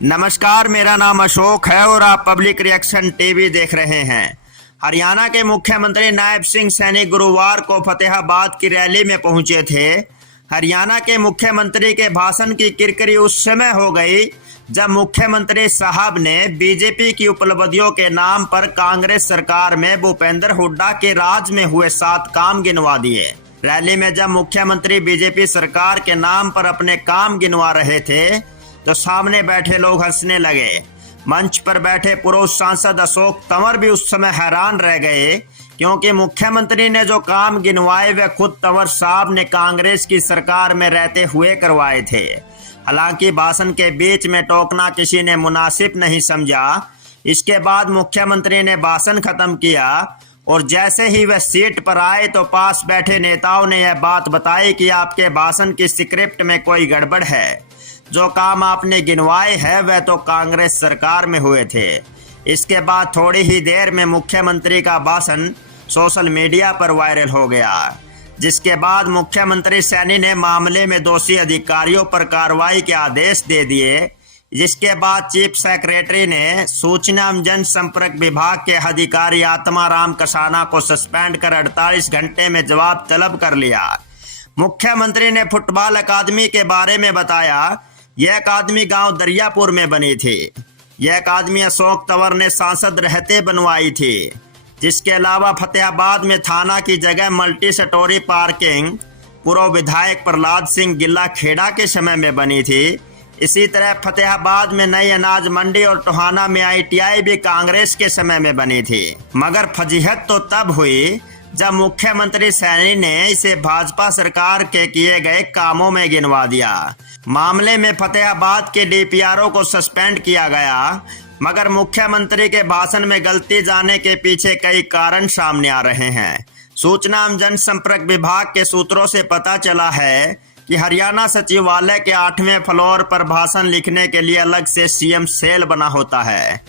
नमस्कार, मेरा नाम अशोक है और आप पब्लिक रिएक्शन टीवी देख रहे हैं। हरियाणा के मुख्यमंत्री नायब सिंह सैनी गुरुवार को फतेहाबाद की रैली में पहुंचे थे। हरियाणा के मुख्यमंत्री के भाषण की किरकिरी उस समय हो गई जब मुख्यमंत्री साहब ने बीजेपी की उपलब्धियों के नाम पर कांग्रेस सरकार में भूपेंद्र हुड्डा के राज में हुए 7 काम गिनवा दिए। रैली में जब मुख्यमंत्री बीजेपी सरकार के नाम पर अपने काम गिनवा रहे थे तो सामने बैठे लोग हंसने लगे। मंच पर बैठे पूर्व सांसद अशोक तंवर भी उस समय हैरान रह गए, क्योंकि मुख्यमंत्री ने जो काम गिनवाए वे खुद तंवर साहब ने कांग्रेस की सरकार में रहते हुए करवाए थे। हालांकि भाषण के बीच में टोकना किसी ने मुनासिब नहीं समझा। इसके बाद मुख्यमंत्री ने भाषण खत्म किया और जैसे ही वह सीट पर आए तो पास बैठे नेताओं ने यह बात बताई कि आपके भाषण की स्क्रिप्ट में कोई गड़बड़ है। जो काम आपने गिनवाए हैं वह तो कांग्रेस सरकार में हुए थे। इसके बाद थोड़ी ही देर में मुख्यमंत्री का भाषण सोशल मीडिया पर वायरल हो गया, जिसके बाद मुख्यमंत्री सैनी ने मामले में दोषी अधिकारियों पर कार्रवाई के आदेश दे दिए। जिसके बाद चीफ सेक्रेटरी ने सूचना एवं जनसंपर्क विभाग के अधिकारी आत्माराम कसाना को सस्पेंड कर 48 घंटे में जवाब तलब कर लिया। मुख्यमंत्री ने फुटबॉल अकादमी के बारे में बताया। यह अकादमी गांव दरियापुर में बनी थी। यह अकादमी अशोक तंवर ने सांसद रहते बनवाई थी। जिसके अलावा फतेहाबाद में थाना की जगह मल्टी स्टोरी पार्किंग पूर्व विधायक प्रहलाद सिंह गिल्ला खेड़ा के समय में बनी थी। इसी तरह फतेहाबाद में नई अनाज मंडी और टोहाना में ITI भी कांग्रेस के समय में बनी थी। मगर फजीहत तो तब हुई जब मुख्यमंत्री सैनी ने इसे भाजपा सरकार के किए गए कामों में गिनवा दिया। मामले में फतेहाबाद के DPRO को सस्पेंड किया गया, मगर मुख्यमंत्री के भाषण में गलती जाने के पीछे कई कारण सामने आ रहे हैं। सूचना एवं जनसंपर्क विभाग के सूत्रों से पता चला है कि हरियाणा सचिवालय के 8वें फ्लोर पर भाषण लिखने के लिए अलग से CM सेल बना होता है।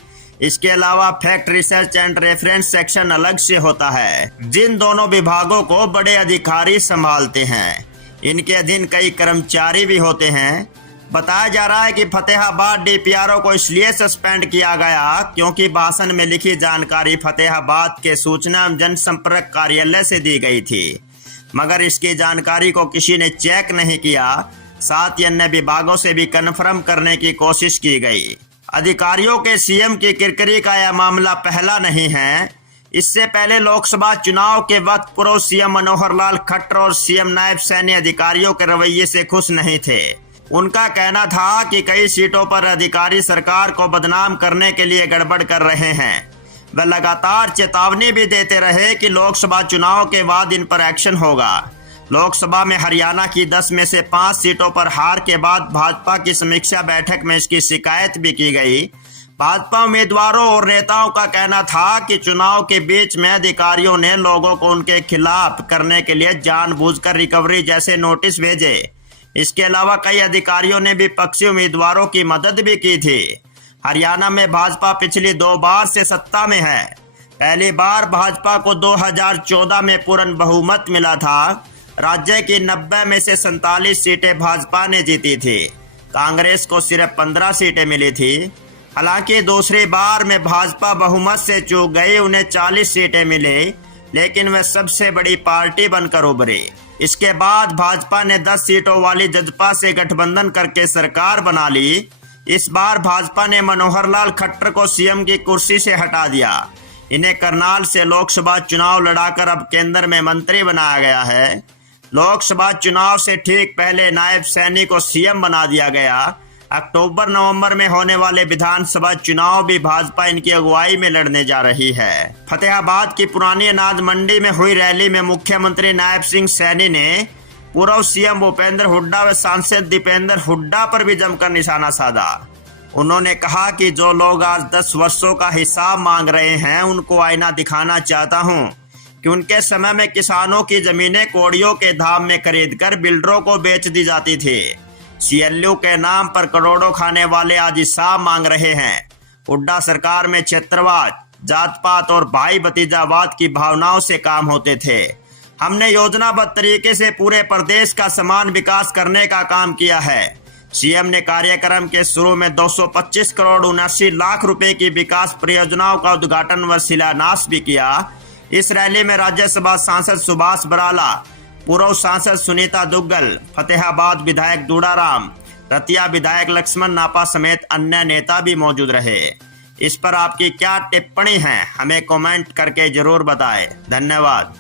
इसके अलावा fact research and reference section अलग से होता है, जिन दोनों विभागों को बड़े अधिकारी संभालते हैं। इनके अधीन कई कर्मचारी भी होते हैं। बताया जा रहा है कि फतेहाबाद DPRO को इसलिए सस्पेंड किया गया क्योंकि भाषण में लिखी जानकारी फतेहाबाद के सूचना एवं जनसंपर्क कार्यालय से दी गई थी, मगर इसकी जानकारी को किसी ने चेक नहीं किया। साथ ही अन्य विभागों से भी कन्फर्म करने की कोशिश की गई। अधिकारियों के CM की किरकिरी का यह मामला पहला नहीं है। इससे पहले लोकसभा चुनाव के वक्त पूर्व CM मनोहर लाल खट्टर और CM नायब सैनी अधिकारियों के रवैये से खुश नहीं थे। उनका कहना था कि कई सीटों पर अधिकारी सरकार को बदनाम करने के लिए गड़बड़ कर रहे हैं। वह लगातार चेतावनी भी देते रहे कि लोकसभा चुनाव के बाद इन पर एक्शन होगा। लोकसभा में हरियाणा की 10 में से 5 सीटों पर हार के बाद भाजपा की समीक्षा बैठक में इसकी शिकायत भी की गई। भाजपा उम्मीदवारों और नेताओं का कहना था कि चुनाव के बीच में अधिकारियों ने लोगों को उनके खिलाफ करने के लिए जानबूझकर रिकवरी जैसे नोटिस भेजे। इसके अलावा कई अधिकारियों ने विपक्षी उम्मीदवारों की मदद भी की थी। हरियाणा में भाजपा पिछली 2 बार से सत्ता में है। पहली बार भाजपा को 2014 में पूर्ण बहुमत मिला था। राज्य की 90 में से 47 सीटें भाजपा ने जीती थी। कांग्रेस को सिर्फ 15 सीटें मिली थी। हालांकि दूसरी बार में भाजपा बहुमत से चूक गई, उन्हें 40 सीटें मिली, लेकिन वह सबसे बड़ी पार्टी बनकर उभरी। इसके बाद भाजपा ने 10 सीटों वाली जजपा से गठबंधन करके सरकार बना ली। इस बार भाजपा ने मनोहर लाल खट्टर को CM की कुर्सी से हटा दिया। इन्हें करनाल से लोकसभा चुनाव लड़ाकर अब केंद्र में मंत्री बनाया गया है। लोकसभा चुनाव से ठीक पहले नायब सैनी को CM बना दिया गया। अक्टूबर-नवंबर में होने वाले विधानसभा चुनाव भी भाजपा इनकी अगुवाई में लड़ने जा रही है। फतेहाबाद की पुरानी अनाज मंडी में हुई रैली में मुख्यमंत्री नायब सिंह सैनी ने पूर्व CM भूपेंद्र हुड्डा व सांसद दीपेंद्र हुड्डा पर भी जमकर निशाना साधा। उन्होंने कहा कि जो लोग आज 10 वर्षों का हिसाब मांग रहे हैं, उनको आईना दिखाना चाहता हूं कि उनके समय में किसानों की जमीनें कौड़ियों के दाम में खरीदकर बिल्डरों को बेच दी जाती थी। CLU के नाम पर करोड़ों खाने वाले आज हिसाब मांग रहे हैं। हुड्डा सरकार में क्षेत्रवाद, जात पात और भाई भतीजावाद की भावनाओं से काम होते थे। हमने योजनाबद्ध तरीके से पूरे प्रदेश का समान विकास करने का काम किया है। सीएम ने कार्यक्रम के शुरू में 225 करोड़ 79 लाख रुपए की विकास परियोजनाओं का उद्घाटन व शिलान्यास भी किया। इस रैली में राज्यसभा सांसद सुभाष बराला, पूर्व सांसद सुनीता दुग्गल, फतेहाबाद विधायक दूड़ाराम, रतिया विधायक लक्ष्मण नापा समेत अन्य नेता भी मौजूद रहे। इस पर आपकी क्या टिप्पणी है, हमें कमेंट करके जरूर बताएं। धन्यवाद।